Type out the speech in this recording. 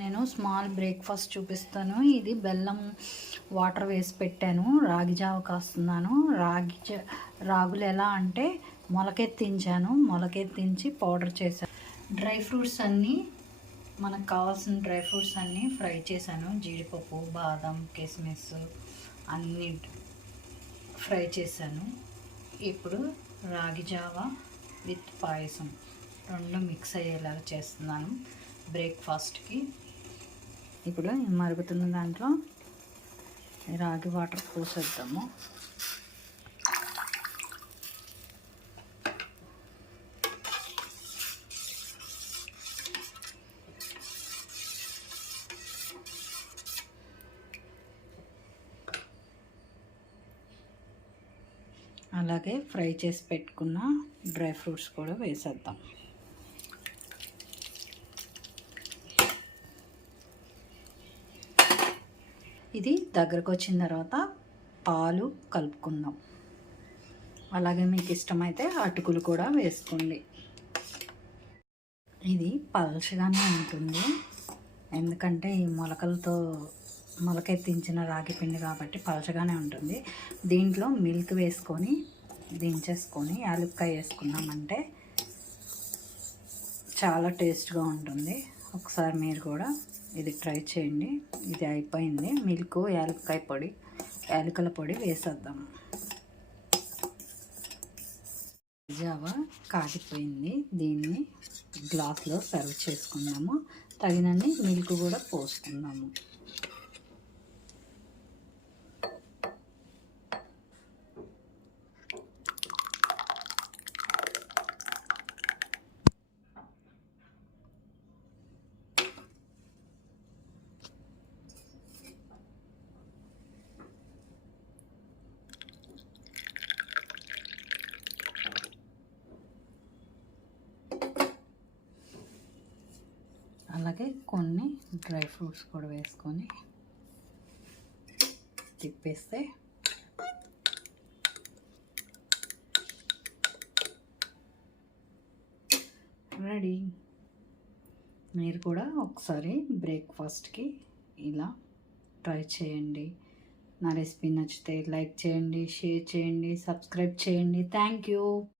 నేను small breakfast చూపిస్తాను. ఇది బెల్లం వాటర్ వేసి పెట్టాను. రాగి జావ కాస్తున్నాను. రాగులు ఎలా అంటే మొలకెత్తించి పౌడర్ చేశాను. డ్రై ఫ్రూట్స్ అన్నీ మనకు కావాల్సిన డ్రై ఫ్రూట్స్ అన్నీ ఫ్రై చేశాను. జీడిపప్పు, బాదం, కిస్మిస్ అన్నీ ఫ్రై చేశాను. ఇప్పుడు రాగి జావ విత్ పాయసం రెండు మిక్స్ అయ్యేలాగా చేస్తున్నాను బ్రేక్ఫాస్ట్కి. ఇప్పుడు మరుగుతున్న దాంట్లో రాగి వాటర్ పోసేద్దాము. అలాగే ఫ్రై చేసి పెట్టుకున్న డ్రై ఫ్రూట్స్ కూడా వేసేద్దాం. ఇది దగ్గరకు వచ్చిన తర్వాత పాలు కలుపుకుందాం. అలాగే మీకు ఇష్టమైతే అటుకులు కూడా వేసుకోండి. ఇది పల్చగానే ఉంటుంది, ఎందుకంటే ఈ మొలకెత్తించిన రాగి పిండి కాబట్టి పలచగానే ఉంటుంది. దీంట్లో మిల్క్ వేసుకొని దించేసుకొని యాలక్కాయ వేసుకున్నామంటే చాలా టేస్ట్గా ఉంటుంది. ఒకసారి మీరు కూడా ఇది ట్రై చేయండి. ఇది అయిపోయింది. మిల్క్, యాలకుల పొడి వేసేద్దాము. జావా కాగిపోయింది. దీన్ని గ్లాస్లో సర్వ్ చేసుకుందాము. తగినన్ని మిల్క్ కూడా పోసుకుందాము. అలాగే కొన్ని డ్రై ఫ్రూట్స్ కూడా వేసుకొని తిప్పేస్తే రెడీ. మీరు కూడా ఒకసారి బ్రేక్ఫాస్ట్కి ఇలా ట్రై చేయండి. నా రెసిపీ నచ్చితే లైక్ చేయండి, షేర్ చేయండి, సబ్స్క్రైబ్ చేయండి. Thank you.